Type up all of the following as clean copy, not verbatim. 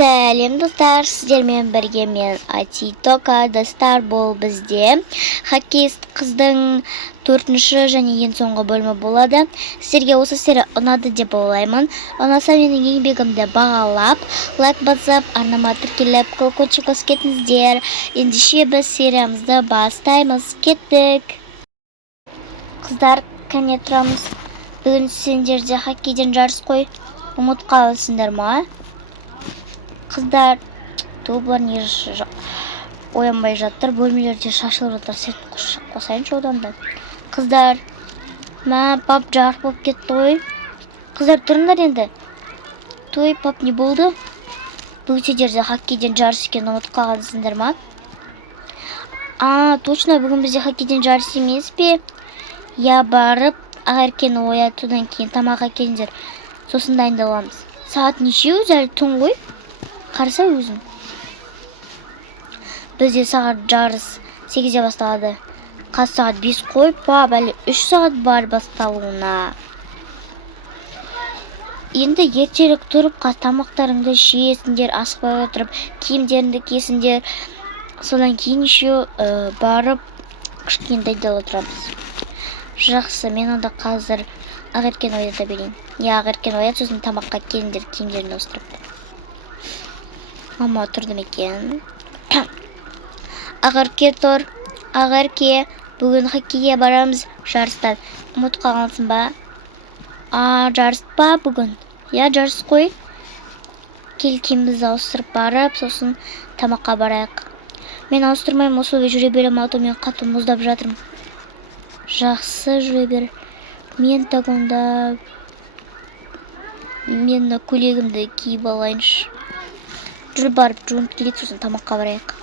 Сәлем достар, сіздермен бірге мен Атитока. Достар, бұл бізде хоккеист қыздың 4-ші және ең соңғы бөлімі болады. Сіздерге осы серия ұнады деп ойлаймын. Ұнаса менің еңбегімді бағалап, лайк басып, арнама тіркеліп, колокольчик басып кетіңіздер. Ендеше біз сериямызды бастаймыз. Кеттік. Қыздар, кәне тұрамыз. Бүгін сендерде хоккейден жарыс қой. Ұмыт қалысыңдар ма? Қыздар, тобылар не оянбай жатыр, бөлмелерде шашылып жатыр, сет қосайыншы одан да. Қыздар, пап жарық болып кетті ғой. Қыздар, тұрыңдар енді. Той, пап, не болды? Бүгін сендерде хоккейден жарыс екен, ұмыт қалғансыңдар ма? Точно, бүгін бізде хоккейден жарыс емес пе? Я барып, ағеркені оятудан кейін тамаққа келіңдер. Сосын дайындаламыз. Сағат неше өзі, әлі түн ғой? Қарса өзің. Бізде сағат жарыс 8-де басталады. Қаз сағат 5 қой, пап, әлі 3 сағат бар басталуына. Енді ертерек тұрып, қаз тамақтарыңды жейсіңдер, асықпай отырып, киімдеріңді киесіңдер. Содан кейін еще барып, кішкене дайындала тұрамыз. Жақсы, мен онда қазір ағеркен оята берейін. Ағеркен оят, сосын тамаққа келіңдер, киімдеріңді ауыстырып. Мама тұрды екен. Ағерке тұр. Ағерке, бүгін хоккейге барамыз жарыстан. Ұмыт қалғансың ба? Жарыс па бүгін? Жарыс қой. Киімімізді ауыстырып барып, сосын тамаққа барайық. Мен ауыстырмаймын, осы жүре берем, аутомен қатты мұздап жатырмын. Жақсы, жүре бер. Мен тағында мен көйлегімді киіп алайыншы. Жүріп барып, жуынып келейік, сосын тамаққа барайық.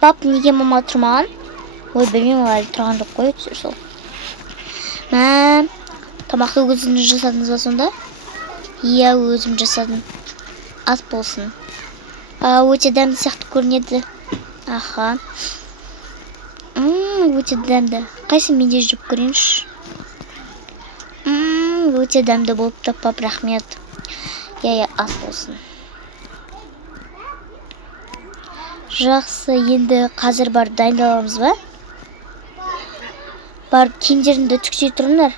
Пап, неге мама тұрмаған? Ой, білмеймін, әлі тұрған жоқ қой, түсір сол. Тамақты өзіңіз жасадыңыз ба сонда? Өзім жасадым. Ас болсын. Өте дәмді сияқты көрінеді. Өте дәмді. Қайсы менде жеп көрейінші? Өте дәмді болыпты, пап, рахмет. Ас болсын. Жақсы, енді қазір барып дайындаламыз ба? Барып киімдерімді үтіктей тұрыңдар.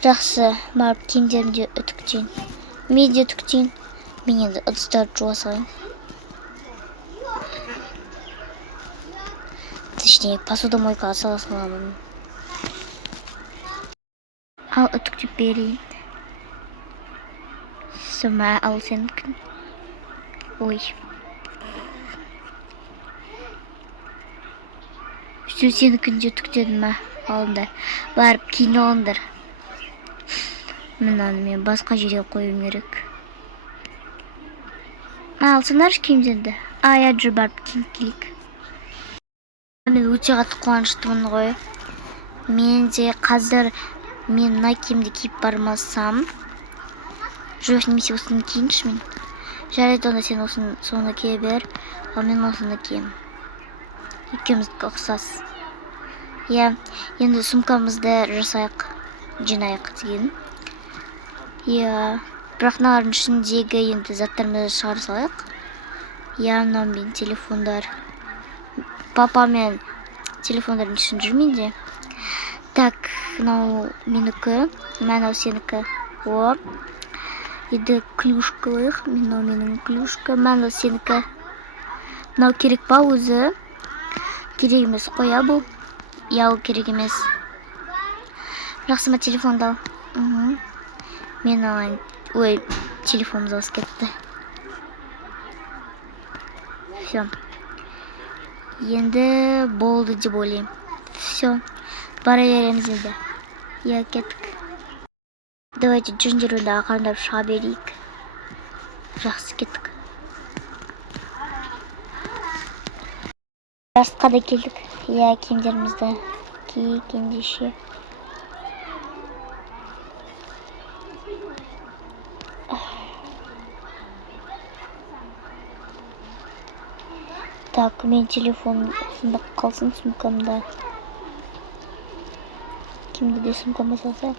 Жақсы, барып киімдерімді үтіктейін. Мен де үтіктейін. Мен енді ыдыстарды жуа салайын. Точнее, посудомойкаға сала саламын. Ал үтіктеп берейін. Сома, ал сенікін. Ой. Сенікінде үтіктедім ма? Алыңдар. Барып кейін алыңдар. Мен басқа жерге қойым керек. Алсынар киімдерді. Жүр барып кейін келейік. Мен өте қатты қуаныштымын ғой. Мен де қазір мен мына киімді киіп бармасам. Жоқ, немесе осыны киінші мен. Жарайды, онда сен соны кие бер, ал мен осыны кием. Екеуміздікі ұқсас. Енді сумкамызды жасайық, жинайық деген. Бірақ мыналардың ішіндегі енді заттарымызды шығара салайық. Мынау мен телефондар. Папа мен телефондардың ішін жүрмейді. Так, мынау менікі, мынау сенікі. Енді клюшкалық, мынау менің клюшка, мынау сенікі. Мынау керек па өзі? Керек емес, қоя бұл. Ол керек емес. Жақсы ма телефонды ал? Мен алайын. Ой, телефонымыз алыс кетті. Все. Енді болды деп ойлайым. Все. Бара береміз енді. Кеттік. Давайте жүндер онда ақырындап шыға берейік. Жақсы, кеттік. Жарысқа да келдік. Киімдерімізді киейік ендеше. Так, мен телефон сындық қалсын сумкамда. Кімді де сумкама салса?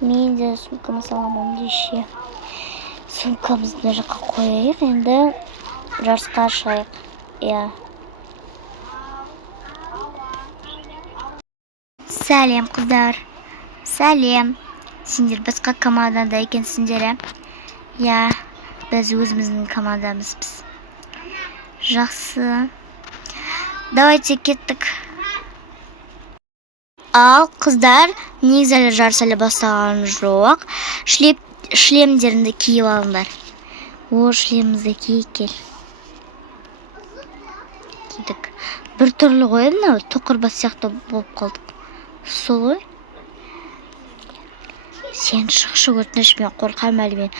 Мен де сумкама саламын ендеше. Сумкамызды мына жаққа қояйық, енді жарысқа шығайық. Иә. Сәлем, қыздар. Сәлем. Сендер басқа командада екенсіңдер, иә? Біз өзіміздің командамызбыз. Жақсы. Давайте кеттік. Ал, қыздар, негізі әлі жарыс әлі басталған жоқ. Шлемдеріңді киіп алыңдар. Шлемімізді киіп кел. Кидік. Бір түрлі ғой, мынау тоқырбас сияқты болып қалдық. Сол ғой. Сен шықшы, өтініш, мен қорқам әлі,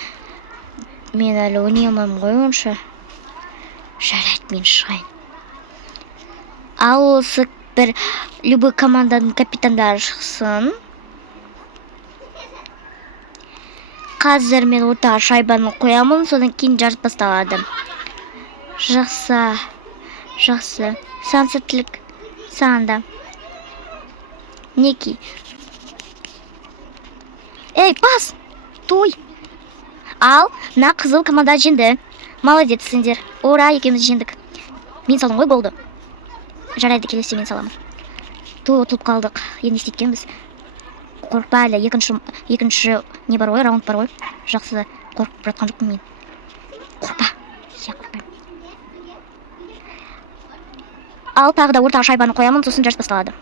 мен әлі ойнай алмаймын ғой онша. Жарайды, мен шығайын. Ал, осы бір любой команданың капитандары шықсын. Қазір мен ортаға шайбаны қоямын, содан кейін жарыс басталады. Жақсы. Жақсы. Саған сәттілік. Саған да. Неки. Ей, пас! Той! Ал, мына қызыл команда жеңді. Молодец сендер. Ура, екеуміз жеңдік. Мен салдым ғой голды. Жарайды, келесі мен саламын. Той, ұтылып қалдық. Енді істеткенбіз. Қорықпа әлі, екінші не бар ғой, раунд бар ғой. Жақсы, қорқып жатқан жоқпын мен. Қорықпа. Я қорықпаймын. Ал, тағы да ортаға шайбаны қоямын, сосын жарыс басталады.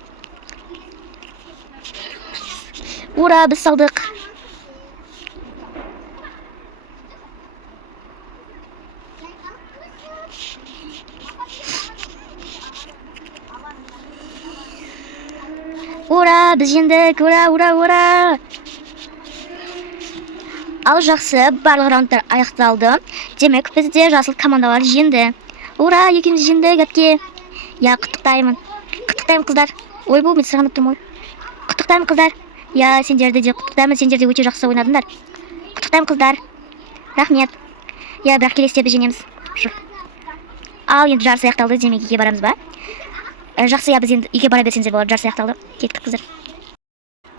Ура, біз салдық. Ура, біз жеңдік. Ура. Ал, жақсы, барлық раундтар аяқталды. Демек, бізде жасыл командалар жеңді. Ура, екеуміз жеңдік, әпке. Я, құттықтаймын. Құттықтаймын, қыздар. Ой, бұл, мен сырғанып тұрмын. Құттықтаймын, қыздар. Я, сендерді де құттықтаймын, сендерде өте жақсы ойнадыңдар. Құттықтаймын, қыздар. Рахмет. Я, бірақ келесіде біз жеңеміз. Ал, енді жарыс аяқталды, демек үйге барамыз ба? Жақсы, я, біз енді үйге бара берсеңіздер болады, жарыс аяқталды. Кеттік, қыздар.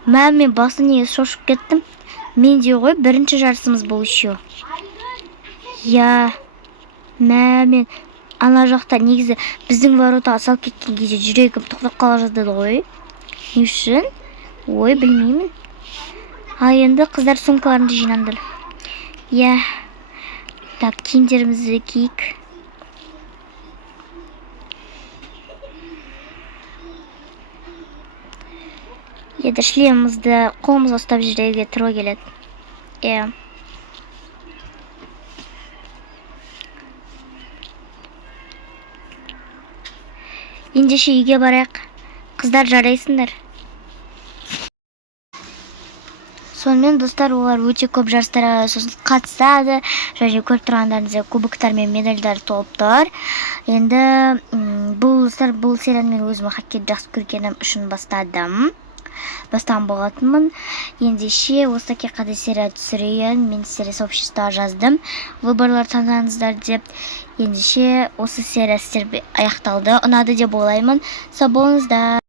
Мен басы неге шошып кеттім. Менде ғой бірінші жарысымыз бұл үшеу. Я, мен ана жақта негізі біздің воротаға салып кеткен кезде жүрегім тоқтап қала жаздады ғой. Не үшін? Ой, білмеймін. Ал, енді қыздар сумкаларымды жинаңдар. Я, так, киімдерімізді киік. Еді шлемімізді қолымызға ұстап жүрегі тұру келеді. Ендеше үйге барайық. Қыздар, жарайсыңдар. Сонымен достар, олар өте көп жарыстарға қатысады. Және көріп тұрғандарыңызда кубоктар мен медальдар толып тұр. Енді бұл серияны мен өзім хоккейді жақсы көргенім үшін бастаған болатынмын. Ендеше осы қандай серия түсірейін, мен сіздерге сообществоға жаздым. Выборлар таңдаңыздар деп. Ендеше осы серия сіздерге аяқталды. Ұнады деп ойлаймын. Сау болыңыздар.